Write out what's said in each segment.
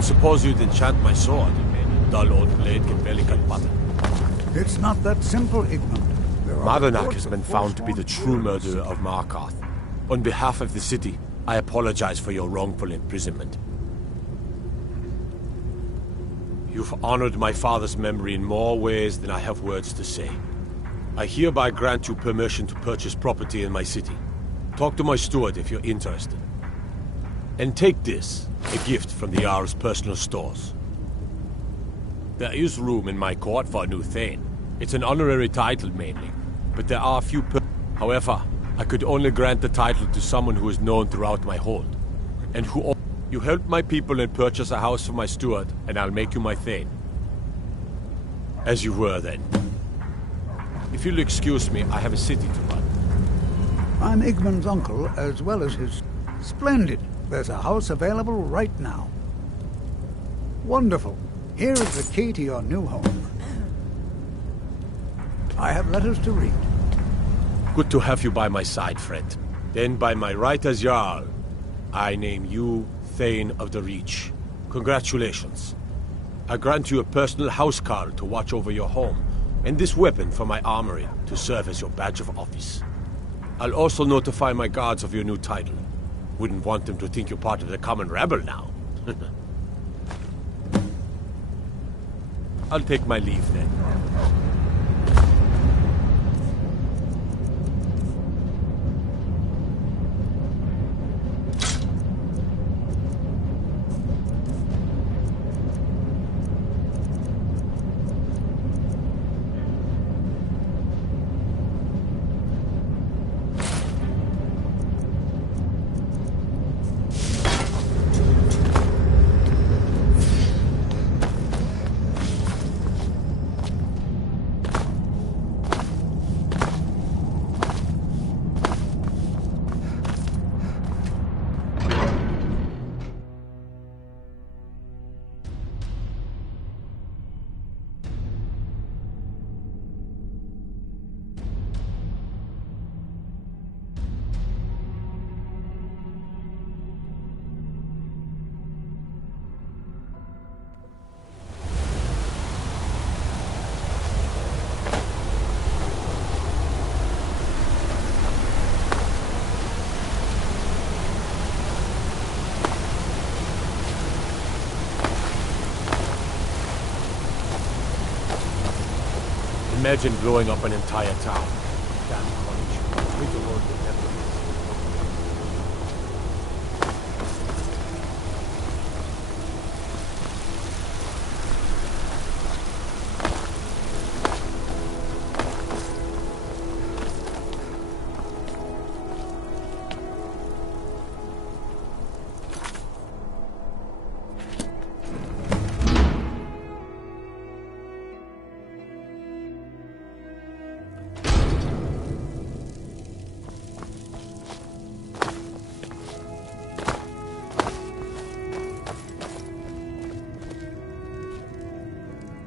don't suppose you'd enchant my sword? A dull old blade can barely cut butter. It's not that simple, Igmund. Mardanak has been found to be the true murderer of Markarth. On behalf of the city, I apologize for your wrongful imprisonment. You've honored my father's memory in more ways than I have words to say. I hereby grant you permission to purchase property in my city. Talk to my steward if you're interested. And take this, a gift from the Jarl's personal stores. There is room in my court for a new Thane. It's an honorary title mainly, but there are a few However, I could only grant the title to someone who is known throughout my hold, and who... You help my people and purchase a house for my steward, and I'll make you my Thane. As you were then. If you'll excuse me, I have a city to run. I'm Igmund's uncle, as well as his... Splendid. There's a house available right now. Wonderful. Here is the key to your new home. I have letters to read. Good to have you by my side, friend. Then by my right as Jarl, I name you Thane of the Reach. Congratulations. I grant you a personal housecarl to watch over your home, and this weapon from my armory to serve as your badge of office. I'll also notify my guards of your new title. Wouldn't want them to think you're part of the common rabble now. I'll take my leave then. Imagine blowing up an entire town. Damn college. With the road that never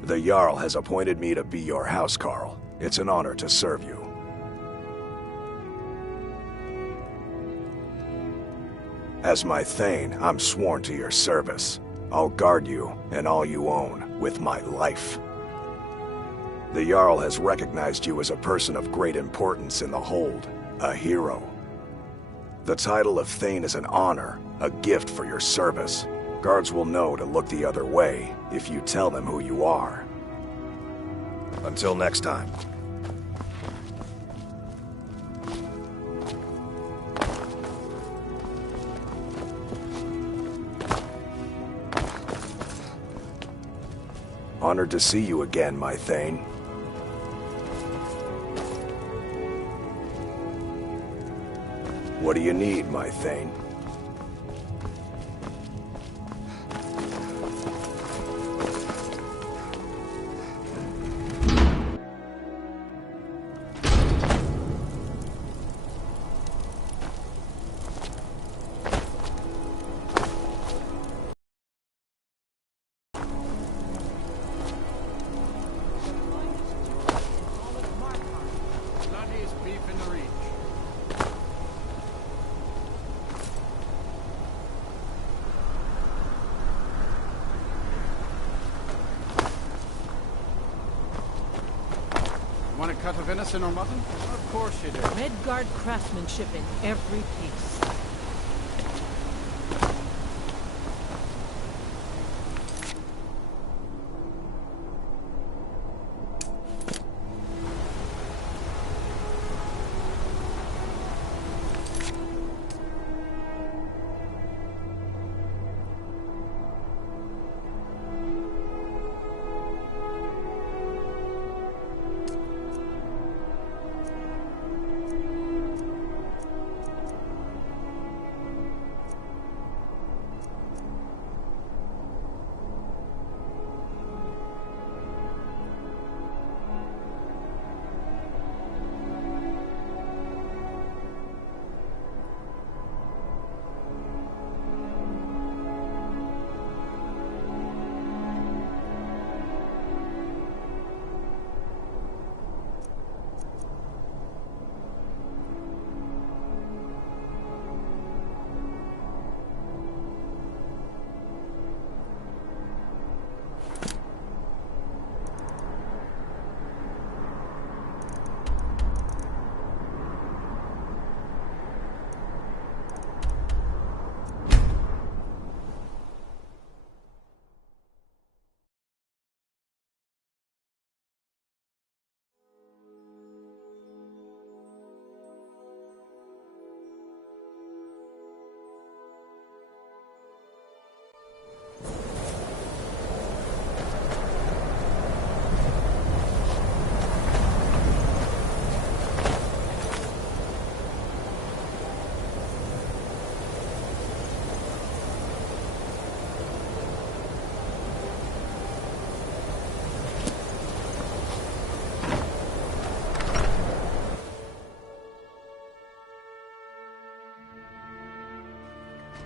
The Jarl has appointed me to be your housecarl. It's an honor to serve you. As my Thane, I'm sworn to your service. I'll guard you and all you own with my life. The Jarl has recognized you as a person of great importance in the Hold, a hero. The title of Thane is an honor, a gift for your service. Guards will know to look the other way if you tell them who you are. Until next time. Honored to see you again, my Thane. What do you need, my Thane? Want a cut of venison or mutton? Of course you do. Redguard craftsmanship in every piece.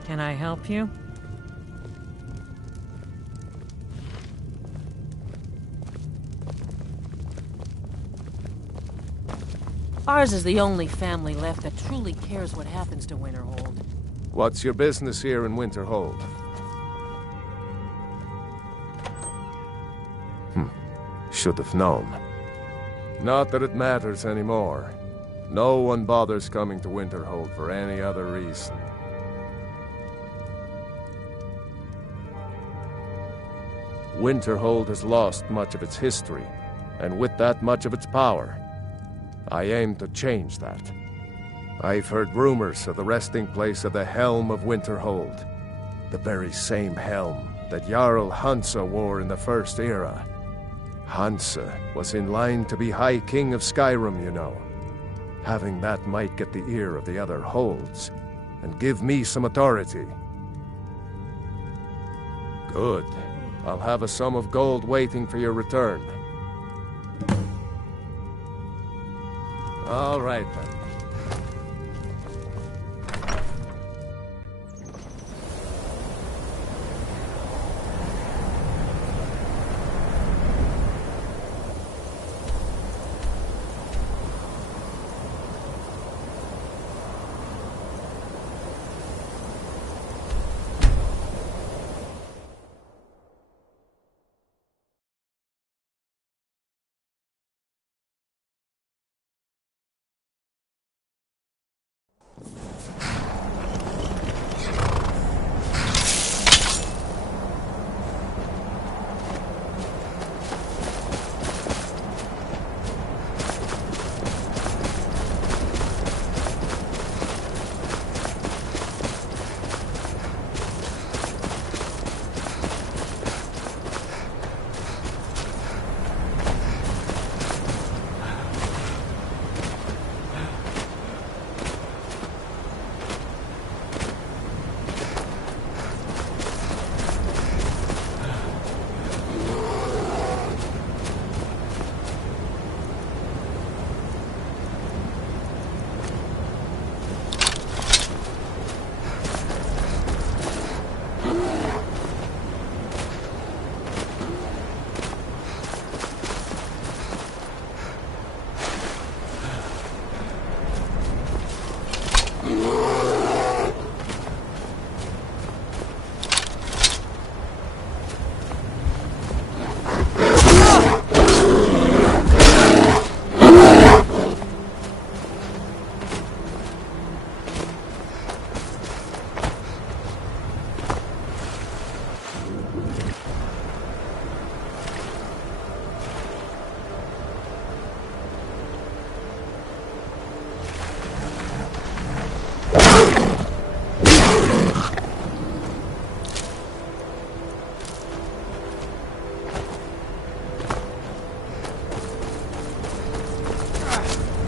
Can I help you? Ours is the only family left that truly cares what happens to Winterhold. What's your business here in Winterhold? Should have known. Not that it matters anymore. No one bothers coming to Winterhold for any other reason. Winterhold has lost much of its history, and with that much of its power. I aim to change that. I've heard rumors of the resting place of the Helm of Winterhold, the very same helm that Jarl Hansa wore in the First Era. Hansa was in line to be High King of Skyrim, you know. Having that might get the ear of the other holds, and give me some authority. Good. I'll have a sum of gold waiting for your return. All right, then.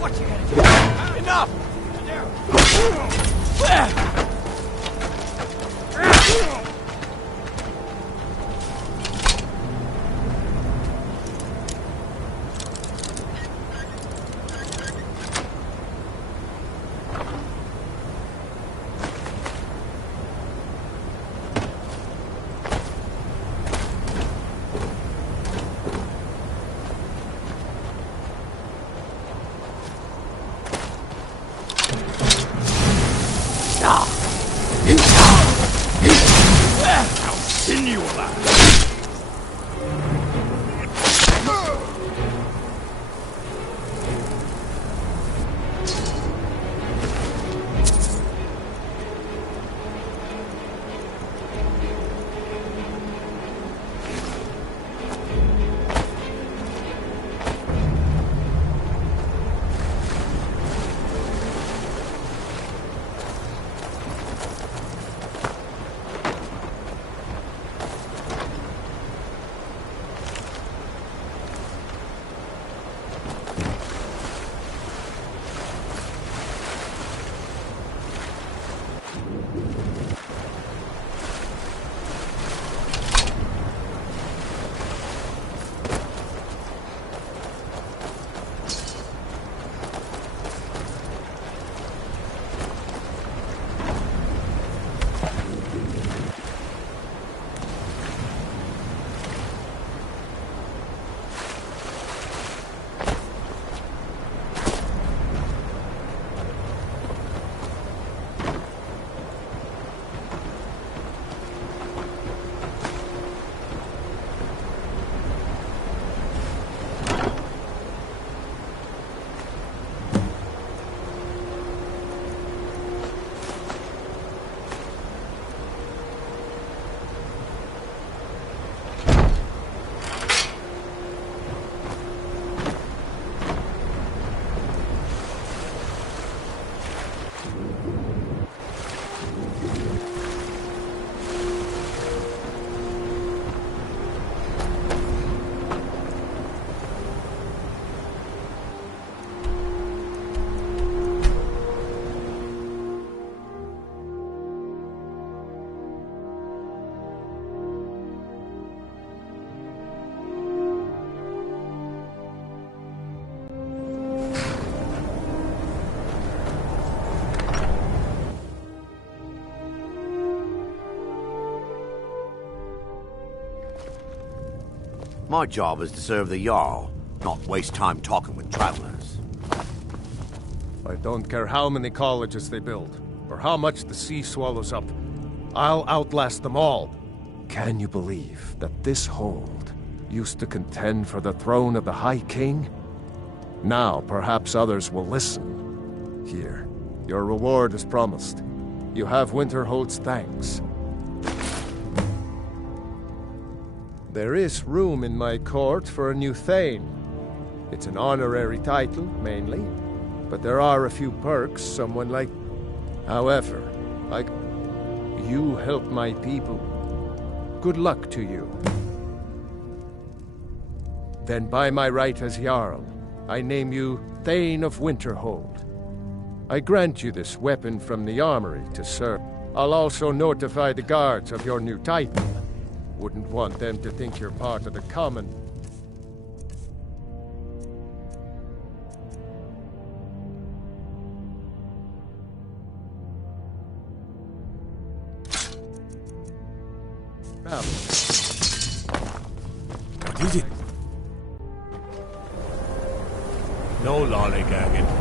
What you gonna do? Enough! My job is to serve the Jarl, not waste time talking with travelers. I don't care how many colleges they build, or how much the sea swallows up. I'll outlast them all. Can you believe that this hold used to contend for the throne of the High King? Now, perhaps others will listen. Here, your reward is promised. You have Winterhold's thanks. There is room in my court for a new Thane. It's an honorary title, mainly, but there are a few perks someone like... However, you help my people. Good luck to you. Then by my right as Jarl, I name you Thane of Winterhold. I grant you this weapon from the armory to serve. I'll also notify the guards of your new title. Wouldn't want them to think you're part of the common. What is it? No lollygagging.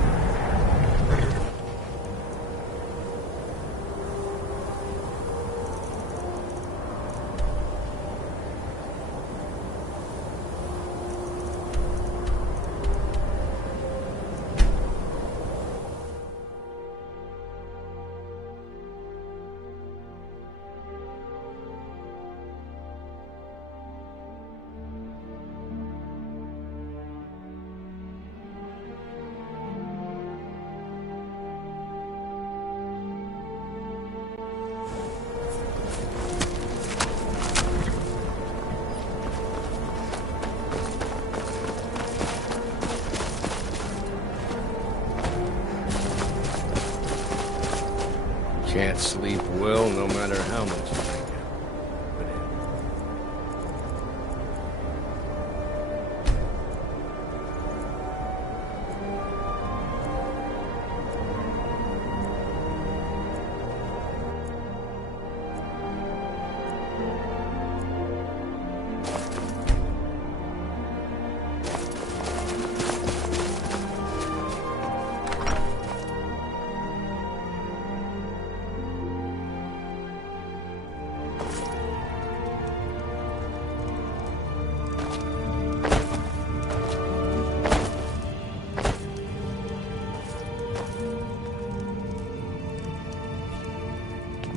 Can't sleep well no matter how much you drink.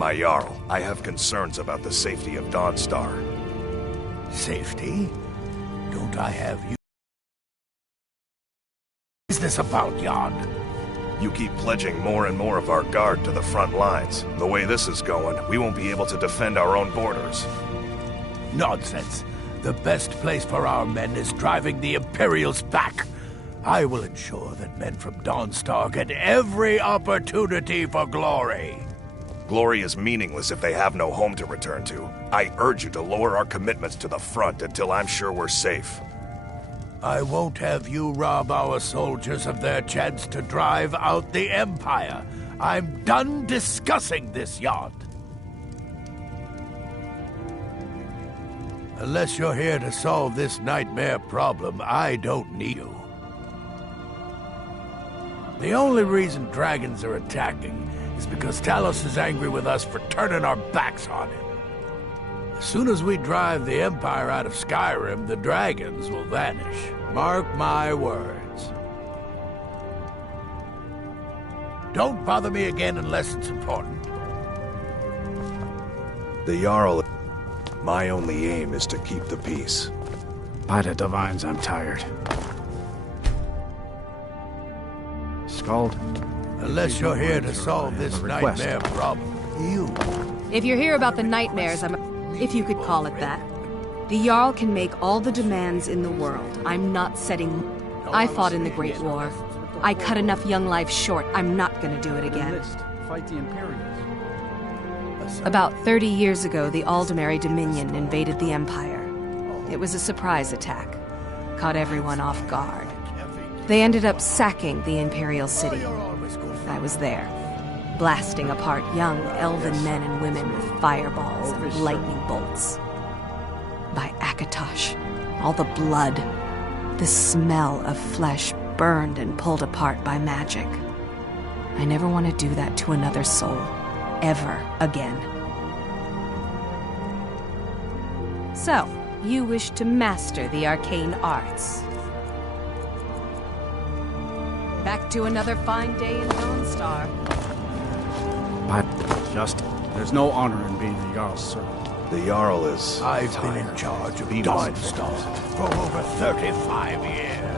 My Jarl, I have concerns about the safety of Dawnstar. Safety? Don't I have you? What is this about, Jan? You keep pledging more and more of our guard to the front lines. The way this is going, we won't be able to defend our own borders. Nonsense. The best place for our men is driving the Imperials back. I will ensure that men from Dawnstar get every opportunity for glory. Glory is meaningless if they have no home to return to. I urge you to lower our commitments to the front until I'm sure we're safe. I won't have you rob our soldiers of their chance to drive out the Empire. I'm done discussing this, Jan. Unless you're here to solve this nightmare problem, I don't need you. The only reason dragons are attacking is because Talos is angry with us for turning our backs on him. As soon as we drive the Empire out of Skyrim, the dragons will vanish. Mark my words. Don't bother me again unless it's important. The Jarl... My only aim is to keep the peace. By the Divines, I'm tired. Skald? Unless you're here to solve this nightmare problem. You. If you're here about the nightmares, if you could call it that. The Jarl can make all the demands in the world. I'm not setting... I fought in the Great War. I cut enough young life short. I'm not gonna do it again. Fight the Imperials. About 30 years ago, the Aldemary Dominion invaded the Empire. It was a surprise attack. Caught everyone off guard. They ended up sacking the Imperial city. I was there, blasting apart young elven men and women with fireballs and lightning bolts. By Akatosh, all the blood, the smell of flesh burned and pulled apart by magic. I never want to do that to another soul, ever again. So, you wish to master the arcane arts. Back to another fine day in Dawnstar. But, there's no honor in being the Jarl's servant. The Jarl is... I've been in charge of Dawnstar for over 35 years.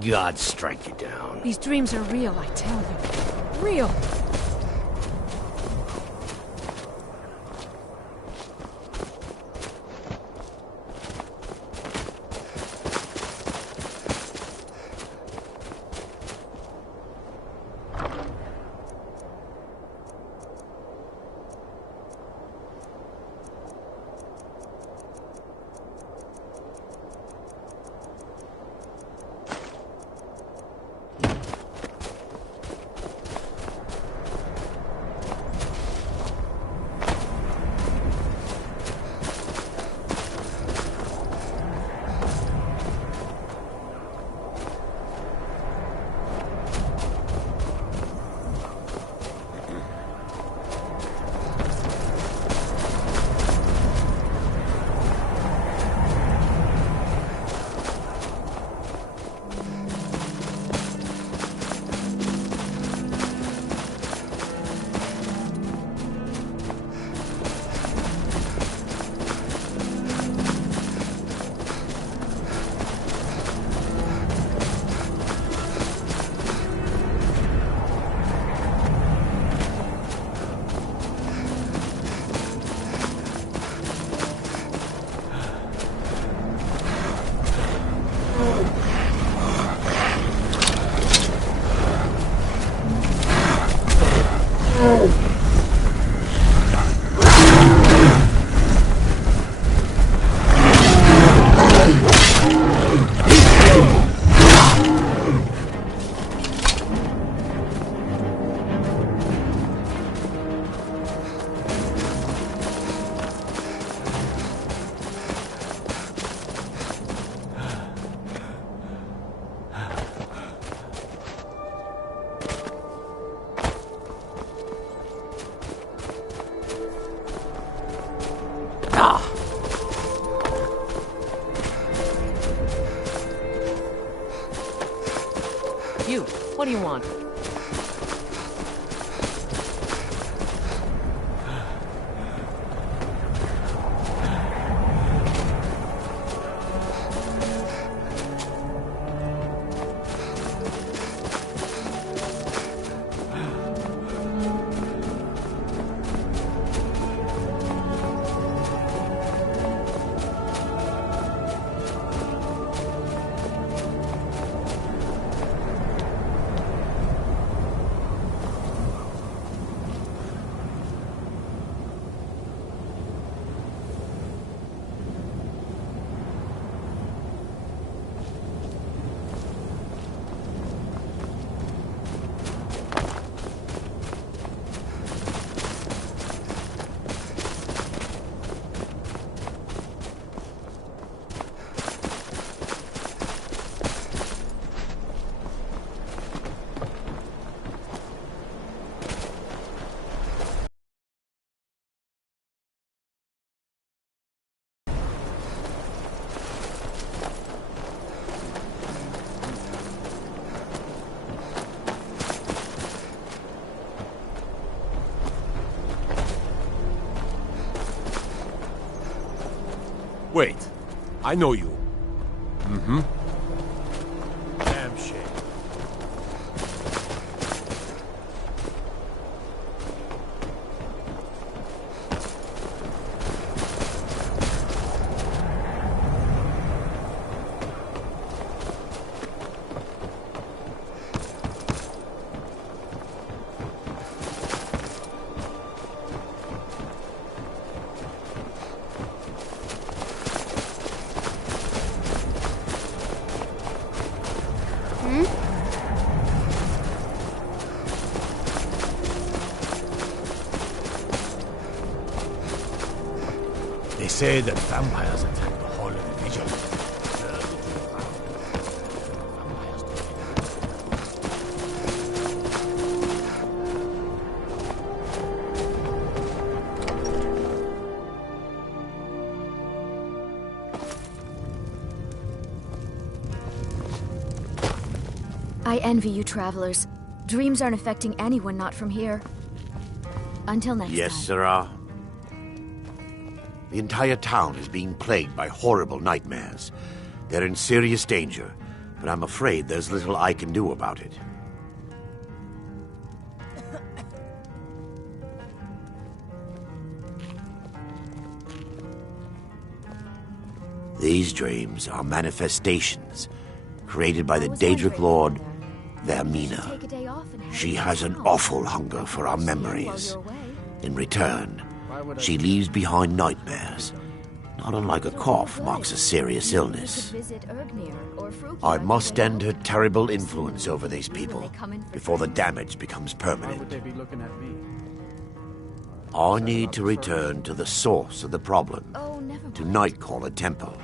God strike you down. These dreams are real, I tell you. Real. You, what do you want? Wait, I know you. Mm-hmm. Damn shame. They say that vampires attack the Hall of Vigil. I envy you travelers. Dreams aren't affecting anyone not from here. Until next time. Yes, sirrah. The entire town is being plagued by horrible nightmares. They're in serious danger. but I'm afraid there's little I can do about it. These dreams are manifestations created by the Daedric Lord Vermina. She has an awful hunger for our memories. In return, she leaves behind nightmares. Not unlike a cough marks a serious illness. I must end her terrible influence over these people before the damage becomes permanent. I need to return to the source of the problem, to Nightcaller Temple.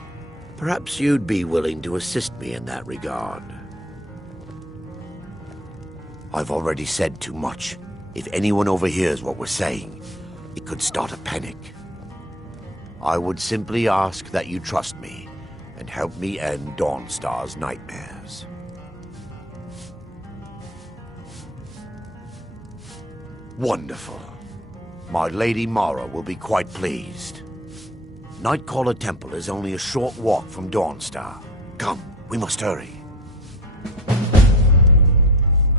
Perhaps you'd be willing to assist me in that regard. I've already said too much. If anyone overhears what we're saying, it could start a panic. I would simply ask that you trust me and help me end Dawnstar's nightmares. Wonderful. My Lady Mara will be quite pleased. Nightcaller Temple is only a short walk from Dawnstar. Come, we must hurry.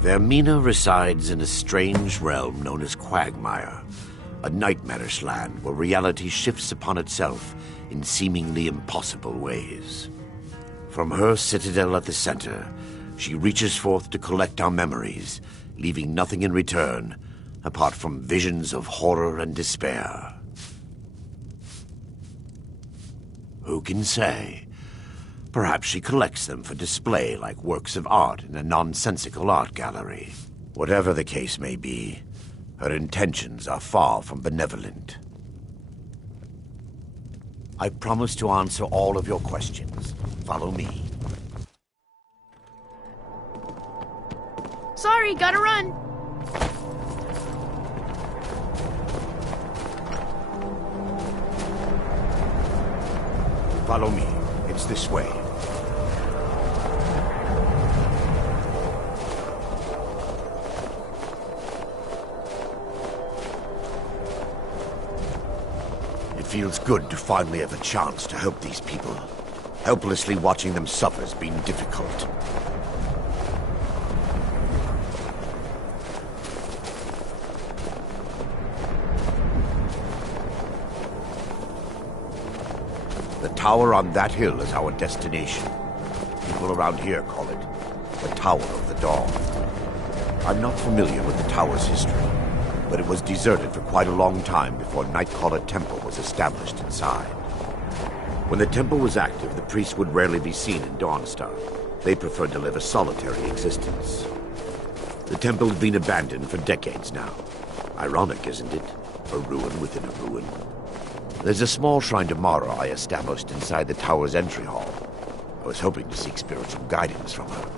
Vermina resides in a strange realm known as Quagmire, a nightmarish land where reality shifts upon itself in seemingly impossible ways. From her citadel at the center, she reaches forth to collect our memories, leaving nothing in return apart from visions of horror and despair. Who can say? Perhaps she collects them for display like works of art in a nonsensical art gallery. Whatever the case may be, her intentions are far from benevolent. I promise to answer all of your questions. Follow me. Sorry, gotta run. Follow me. It's this way. It feels good to finally have a chance to help these people. Helplessly watching them suffer has been difficult. The tower on that hill is our destination. People around here call it the Tower of the Dawn. I'm not familiar with the tower's history, but it was deserted for quite a long time before Nightcaller Temple was established inside. When the temple was active, the priests would rarely be seen in Dawnstar. They preferred to live a solitary existence. The temple has been abandoned for decades now. Ironic, isn't it? A ruin within a ruin. There's a small shrine to Mara I established inside the tower's entry hall. I was hoping to seek spiritual guidance from her.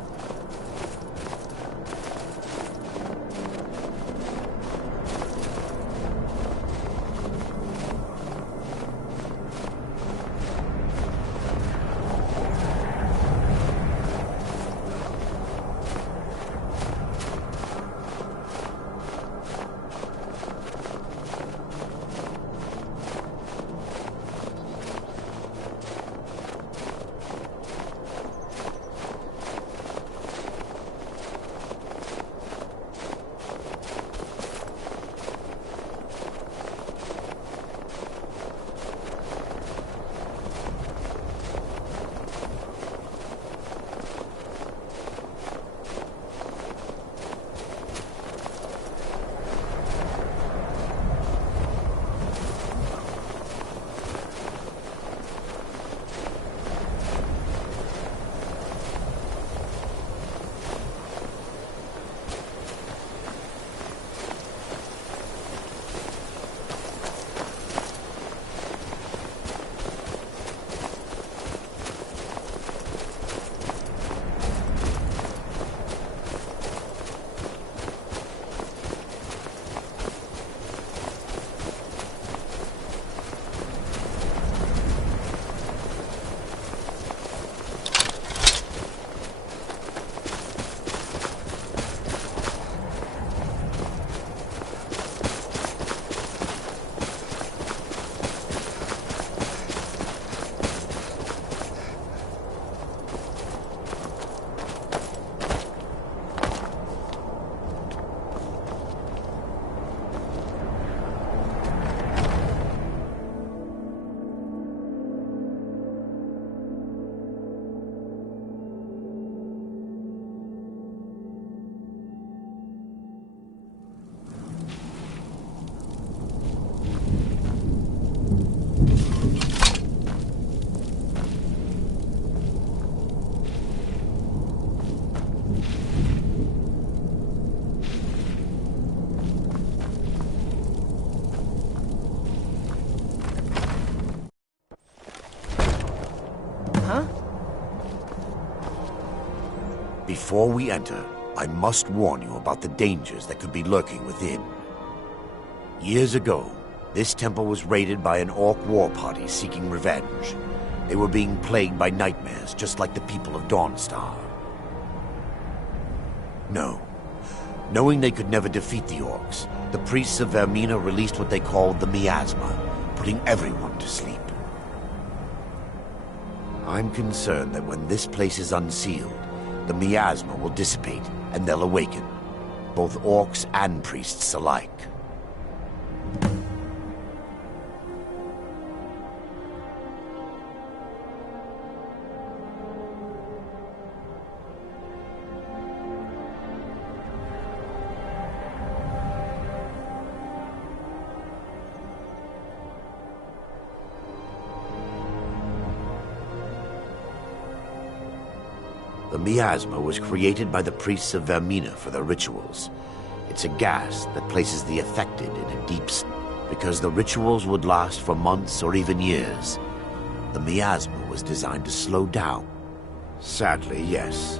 Before we enter, I must warn you about the dangers that could be lurking within. Years ago, this temple was raided by an orc war party seeking revenge. They were being plagued by nightmares, just like the people of Dawnstar. Knowing they could never defeat the orcs, the priests of Vermina released what they called the Miasma, putting everyone to sleep. I'm concerned that when this place is unsealed, the miasma will dissipate and they'll awaken, both orcs and priests alike. The miasma was created by the priests of Vermina for their rituals. It's a gas that places the affected in a deep sleep. Because the rituals would last for months or even years, the miasma was designed to slow down. Sadly, yes.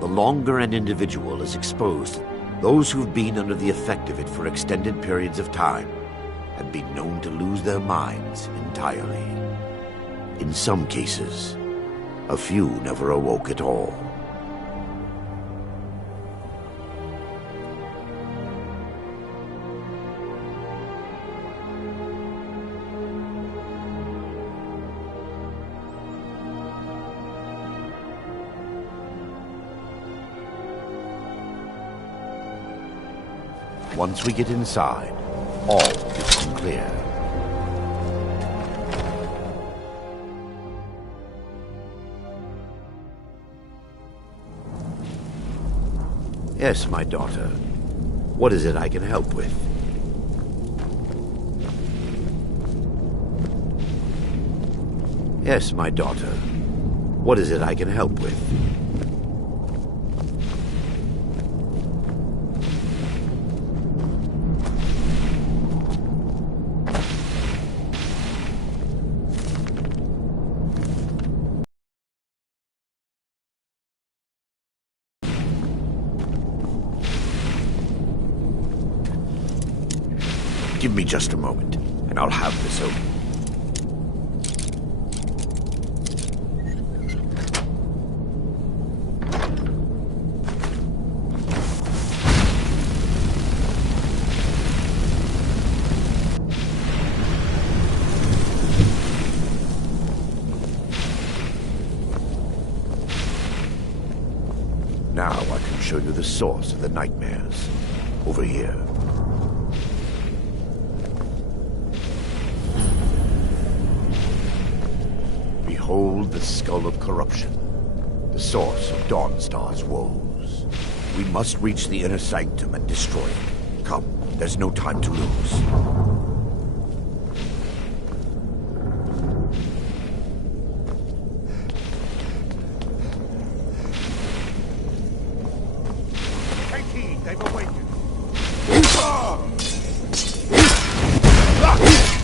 The longer an individual is exposed, those who've been under the effect of it for extended periods of time have been known to lose their minds entirely. In some cases, a few never awoke at all. Once we get inside, all will become clear. Yes, my daughter. What is it I can help with? Yes, my daughter. What is it I can help with? Give me just a moment, and I'll have this open. Now I can show you the source of the nightmares. Over here. Behold the Skull of Corruption, the source of Dawnstar's woes. We must reach the inner sanctum and destroy it. Come, there's no time to lose. Take heed, they've awakened.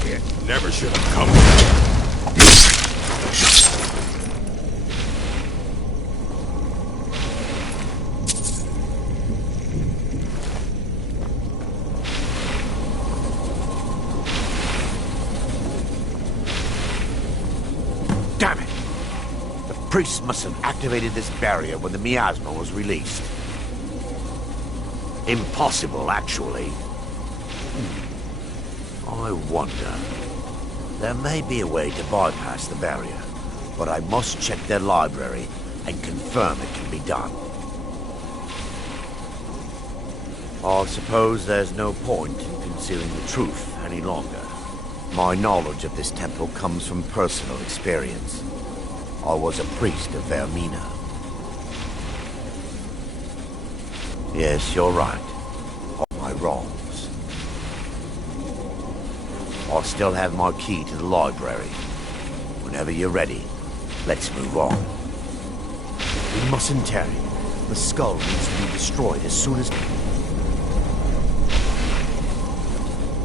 It never should have come. Damn it! The priests must have activated this barrier when the miasma was released. Impossible, actually. I wonder. There may be a way to bypass the barrier, but I must check their library and confirm it can be done. I suppose there's no point in concealing the truth any longer. My knowledge of this temple comes from personal experience. I was a priest of Vermina. Yes, you're right. All my wrongs. I still have my key to the library. Whenever you're ready, let's move on. We mustn't tarry. The skull needs to be destroyed as soon as...